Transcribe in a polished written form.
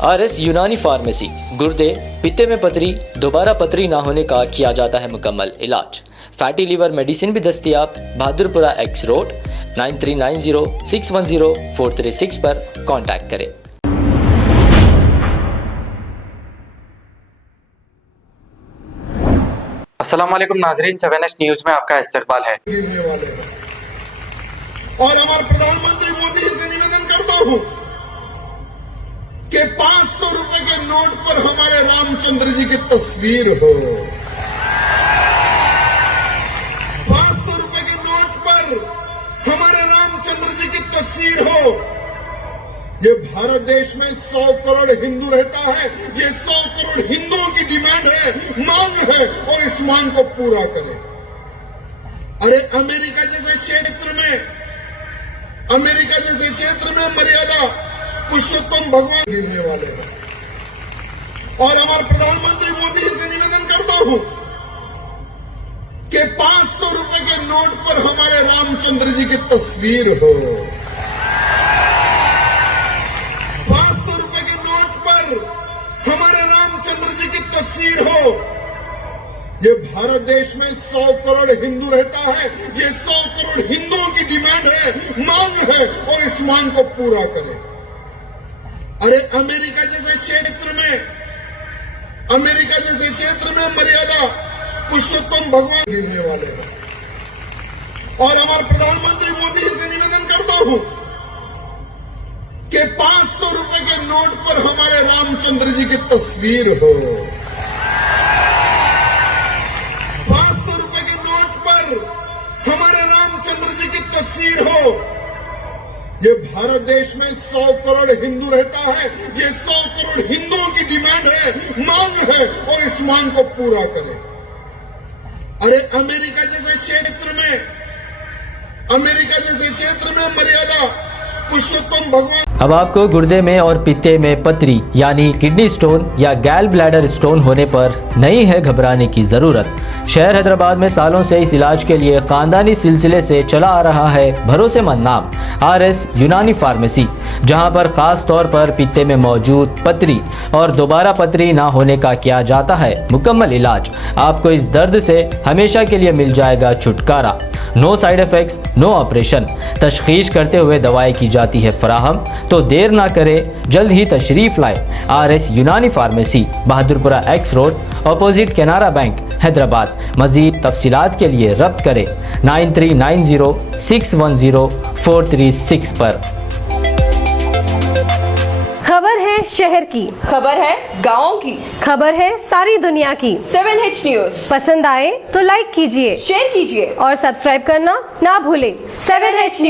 RS यूनानी pharmacy, गुर्दे, पित्ते में पथरी, दोबारा पथरी ना होने का किया जाता है मुकम्मल इलाज। फैटी लीवर मेडिसिन भी दस्तियाब। बहादुरपुरा एक्स रोड 9390610436 पर कांटेक्ट करें। अस्सलाम वालेकुम नाजरीन, 7H न्यूज में आपका इस्तकबाल है। और हमारे प्रधानमंत्री मोदी जी से निवेदन करता हूं कि 500 रुपए के नोट पर हमारे रामचंद्र जी की तस्वीर हो। 500 रुपए के नोट पर हमारे रामचंद्र जी की तस्वीर हो। ये भारत देश में 100 करोड़ हिंदू रहता है। ये 100 करोड़ हिंदुओं की डिमांड है, मांग है, और इस मांग को पूरा करें। अरे अमेरिका जैसे क्षेत्र में मर्यादा पुरुषोत्तम भगवान गिरने वाले हैं। और हमारे प्रधानमंत्री मोदी जी से निवेदन करता हूं कि 500 रुपए के नोट पर हमारे रामचंद्र जी की तस्वीर हो। 500 रुपए के नोट पर हमारे रामचंद्र जी की तस्वीर हो। ये भारत देश में 100 करोड़ हिंदू रहता है। ये 100 करोड़ हिंदुओं की डिमांड है, मांग है, और इस मांग को पूरा करें। अरे अमेरिका जैसे क्षेत्र में मर्यादा पुरुषोत्तम भगवान गिरने वाले हैं। और हमारे प्रधानमंत्री मोदी जी से निवेदन करता हूं कि 500 रुपए के नोट पर हमारे रामचंद्र जी की तस्वीर हो। 500 रुपए के नोट पर हमारे रामचंद्र जी की तस्वीर हो। ये भारत देश में 100 करोड़ हिंदू रहता है। ये 100 करोड़ हिंदुओं की डिमांड है, मांग है, और इस मांग को पूरा करें। अरे अमेरिका जैसे क्षेत्र में मर्यादा पुरुषोत्तम भगवान। अब आपको गुर्दे में और पित्ते में पथरी यानी किडनी स्टोन या गैल ब्लैडर स्टोन होने पर नहीं है घबराने की ज़रूरत। शहर हैदराबाद में सालों से इस इलाज के लिए खानदानी सिलसिले से चला आ रहा है भरोसेमंद नाम आरएस यूनानी फार्मेसी, जहां पर खास तौर पर पित्ते में मौजूद पथरी और दोबारा पथरी ना होने का किया जाता है मुकम्मल इलाज। आपको इस दर्द से हमेशा के लिए मिल जाएगा छुटकारा। No side effects, no operation. तशखीस करते हुए दवाएं की जाती है फराहम। तो देर ना करें, जल्द ही तशरीफ लाए। आरएस यूनानी pharmacy, Bahadurpura X road, opposite Canara bank, Hyderabad. मजीद तफसीलात के लिए रब्त करें 9390610436 पर। खबर है शहर की, खबर है गाँव की, खबर है सारी दुनिया की। 7H न्यूज पसंद आए तो लाइक कीजिए, शेयर कीजिए और सब्सक्राइब करना ना भूलें। 7H news.